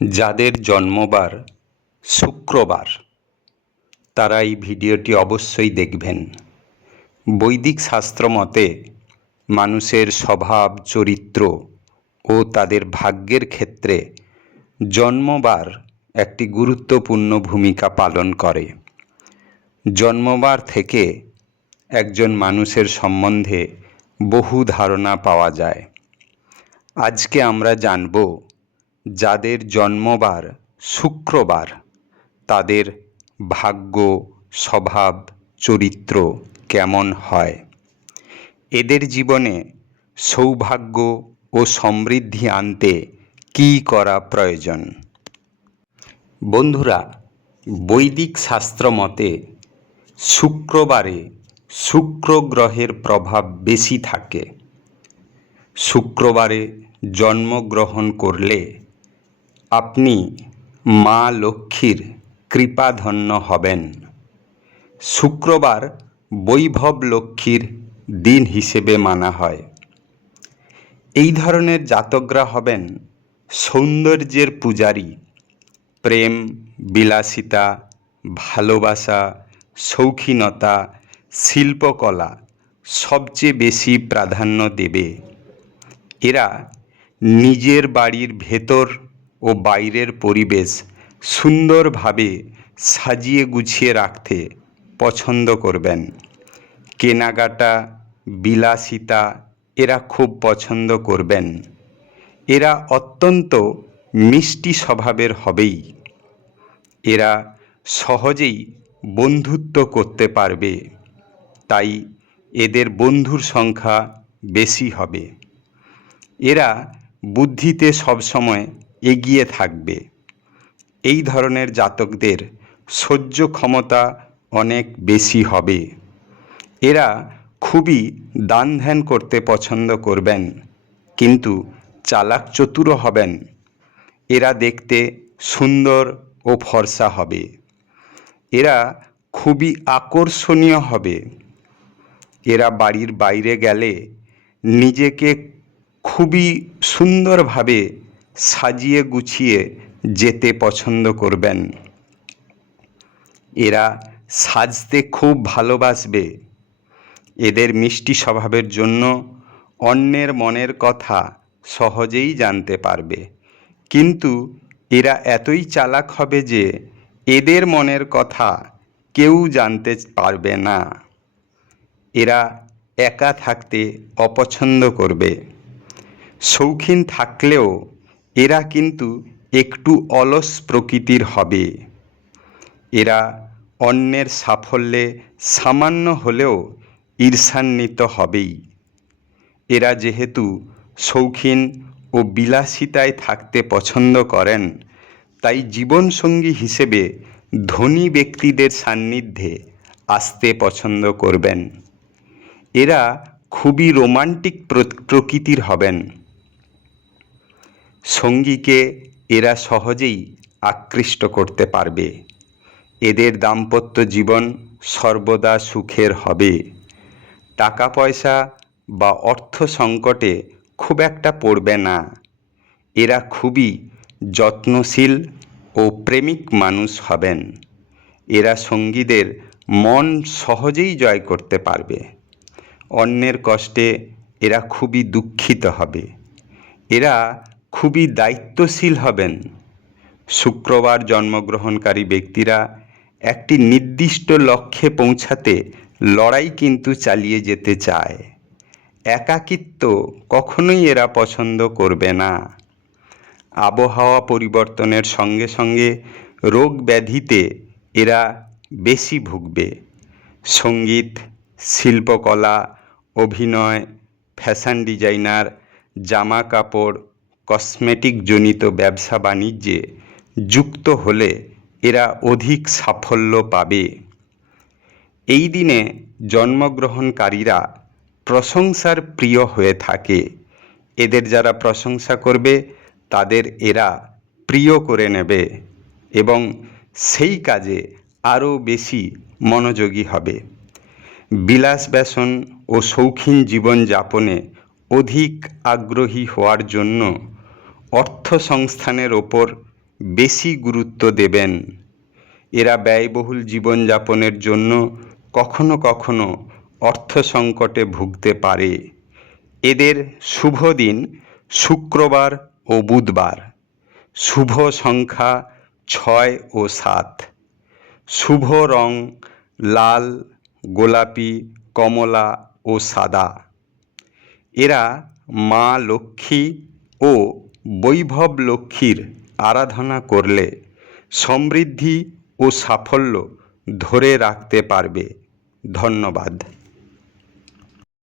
যাদের জন্মবার শুক্রবার তারা এই ভিডিওটি অবশ্যই দেখবেন। বৈদিক শাস্ত্র মতে মানুষের স্বভাব, চরিত্র ও তাদের ভাগ্যের ক্ষেত্রে জন্মবার একটি গুরুত্বপূর্ণ ভূমিকা পালন করে। জন্মবার থেকে একজন মানুষের সম্বন্ধে বহু ধারণা পাওয়া যায়। আজকে আমরা জানব যাদের জন্মবার শুক্রবার তাদের ভাগ্য, স্বভাব, চরিত্র কেমন হয়। এদের জীবনে সৌভাগ্য ও সমৃদ্ধি আনতে কী করা প্রয়োজন। বন্ধুরা, বৈদিক শাস্ত্র মতে শুক্রবারে শুক্র গ্রহের প্রভাব বেশি থাকে। শুক্রবারে জন্মগ্রহণ করলে আপনি মা লক্ষ্মীর কৃপাধন্য হবেন। শুক্রবার বৈভব লক্ষ্মীর দিন হিসেবে মানা হয়। এই ধরনের জাতকরা হবেন সৌন্দর্যের পূজারী, প্রেম, বিলাসিতা, ভালোবাসা, শৌখিনতা, শিল্পকলা সবচেয়ে বেশি প্রাধান্য দেবে। এরা নিজের বাড়ির ভেতর ও বাইরের পরিবেশ সুন্দরভাবে সাজিয়ে গুছিয়ে রাখতে পছন্দ করবেন। কেনাকাটা, বিলাসিতা এরা খুব পছন্দ করবেন। এরা অত্যন্ত মিষ্টি স্বভাবের হবেই। এরা সহজেই বন্ধুত্ব করতে পারবে, তাই এদের বন্ধুর সংখ্যা বেশি হবে। এরা বুদ্ধিতে সবসময় এগিয়ে থাকবে। এই ধরনের জাতকদের সহ্য ক্ষমতা অনেক বেশি হবে। এরা খুবই দান ধ্যান করতে পছন্দ করবেন, কিন্তু চালাক চতুরও হবেন। এরা দেখতে সুন্দর ও ফর্সা হবে। এরা খুবই আকর্ষণীয় হবে। এরা বাড়ির বাইরে গেলে নিজেকে খুবই সুন্দরভাবে সাজিয়ে গুছিয়ে যেতে পছন্দ করবেন। এরা সাজতে খুব ভালোবাসবে। এদের মিষ্টি স্বভাবের জন্য অন্যের মনের কথা সহজেই জানতে পারবে, কিন্তু এরা এতই চালাক হবে যে এদের মনের কথা কেউ জানতে পারবে না। এরা একা থাকতে অপছন্দ করবে। শৌখিন থাকলেও এরা কিন্তু একটু অলস প্রকৃতির হবে। এরা অন্যের সাফল্যে সামান্য হলেও ঈর্ষান্বিত হবেই। এরা যেহেতু শৌখিন ও বিলাসিতায় থাকতে পছন্দ করেন, তাই জীবনসঙ্গী হিসেবে ধনী ব্যক্তিদের সান্নিধ্যে আসতে পছন্দ করবেন। এরা খুবই রোমান্টিক প্রকৃতির হবেন। সঙ্গীকে এরা সহজেই আকৃষ্ট করতে পারবে। এদের দাম্পত্য জীবন সর্বদা সুখের হবে। টাকা পয়সা বা অর্থ সংকটে খুব একটা পড়বে না। এরা খুবই যত্নশীল ও প্রেমিক মানুষ হবেন। এরা সঙ্গীদের মন সহজেই জয় করতে পারবে। অন্যের কষ্টে এরা খুবই দুঃখিত হবে। এরা খুবই দায়িত্বশীল হবেন। শুক্রবার জন্মগ্রহণকারী ব্যক্তিরা একটি নির্দিষ্ট লক্ষ্যে পৌঁছাতে লড়াই কিন্তু চালিয়ে যেতে চায়। একাকিত্ব কখনোই এরা পছন্দ করবে না। আবহাওয়া পরিবর্তনের সঙ্গে সঙ্গে রোগ ব্যাধিতে এরা বেশি ভুগবে। সঙ্গীত, শিল্পকলা, অভিনয়, ফ্যাশন ডিজাইনার, জামা কাপড়, কসমেটিক জনিত ব্যবসা বাণিজ্যে যুক্ত হলে এরা অধিক সাফল্য পাবে। এই দিনে জন্মগ্রহণকারীরা প্রশংসার প্রিয় হয়ে থাকে। এদের যারা প্রশংসা করবে তাদের এরা প্রিয় করে নেবে এবং সেই কাজে আরও বেশি মনোযোগী হবে। বিলাস ব্যসন ও শৌখিন জীবনযাপনে অধিক আগ্রহী হওয়ার জন্য অর্থ সংস্থানের ওপর বেশি গুরুত্ব দেবেন। এরা ব্যয়বহুল জীবনযাপনের জন্য কখনো কখনো অর্থ সংকটে ভুগতে পারে। এদের শুভ দিন শুক্রবার ও বুধবার। শুভ সংখ্যা 6 ও 7। শুভ রং লাল, গোলাপি, কমলা ও সাদা। এরা মা লক্ষ্মী ও বৈভব লক্ষ্মীর আরাধনা করলে সমৃদ্ধি ও সাফল্য ধরে রাখতে পারবে। ধন্যবাদ।